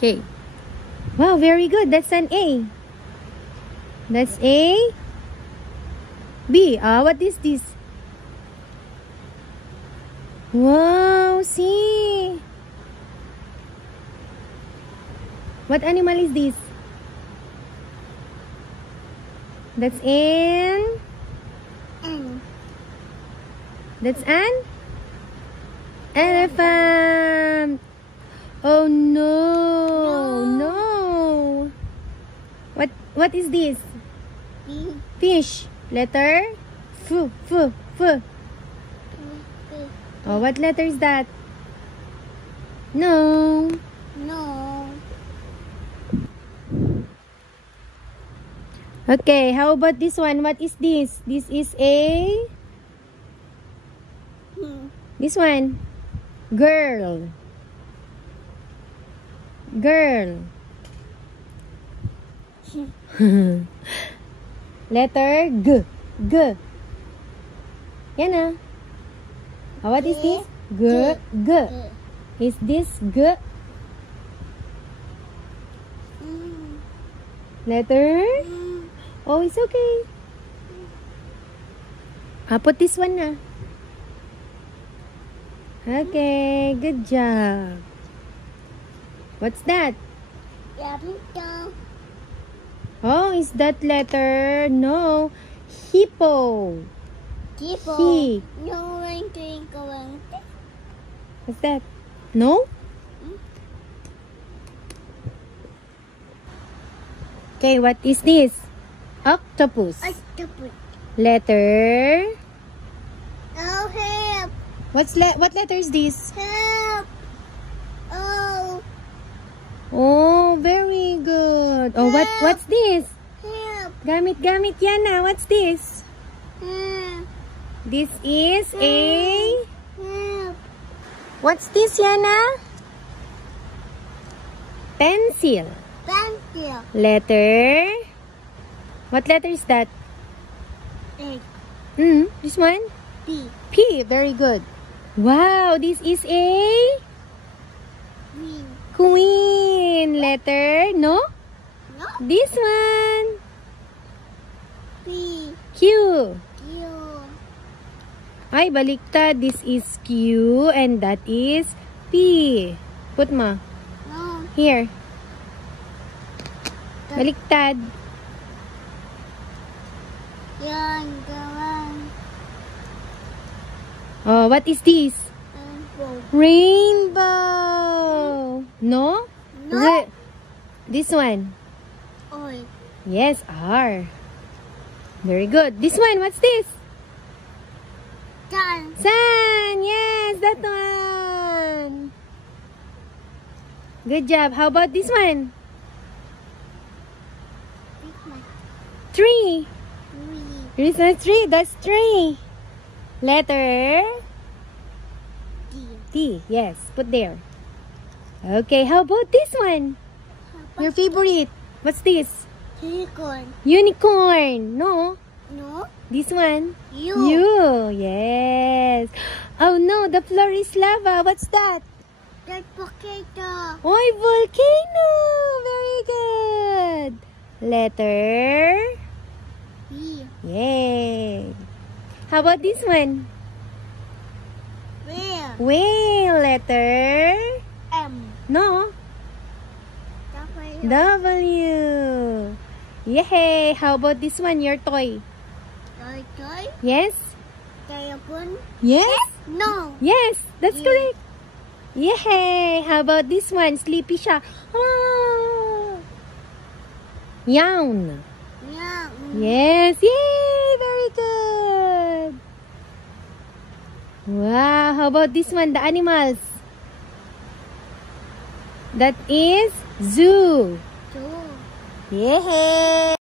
Okay. Wow, very good. That's an A. That's A. B. What is this? Wow, C. What animal is this? That's an... N. That's an... elephant. Oh no. No. What is this? B. Fish. Letter F. F. F. Oh, what letter is that? No. No. Okay, how about this one? What is this? This is a... This one. Girl. Girl. Letter G. G. Yan ah. What is this? G. G. Is this G? Letter? Oh, it's okay. Put this one na. Okay, good job. What's that? Oh, is that letter? No. Hippo. Hippo. He. No one can go on. What's that? No? Okay, what is this? Octopus. Octopus. Letter? Oh, help. What letter is this? Help. Oh. Oh, very good. Oh, what's this? Help. Gamit yan na. What's this? Help. This is a... Help. What's this, Yana? Pencil. Pencil. Letter? What letter is that? A. This one? B. P. Very good. Wow, this is a... B. Queen. Letter? No? No. This one. B. Q. Q. Ay, baliktad. This is Q and that is P. Put mo. No. Here. Baliktad. Yan. Gawan. Oh, what is this? Rainbow. Rainbow. No? No. This one. Oil. Yes, R. Very good. This one, what's this? Sun. Sun. Yes, that one. Good job. How about this one? Tree. This one, tree. That's tree. Letter T. Yes, put there. Okay, how about this one? Your favorite. What's this? Unicorn. Unicorn. No. No. This one. You. You. Yes. Oh no, the floor is lava. What's that? That potato. Oh, volcano. Very good. Letter. B. Yay. How about this one? Whale. Whale. Letter. M. No. W. W. Yay. How about this one? Your toy. Toy. Yes? Telephone. Yes? No. Yes, that's Yeah. correct. Yay! How about this one? Sleepy siya. Ah. Yawn. Yeah. Yes. Yay! Very good. Wow. How about this one? The animals. That is zoo. Two. Yay!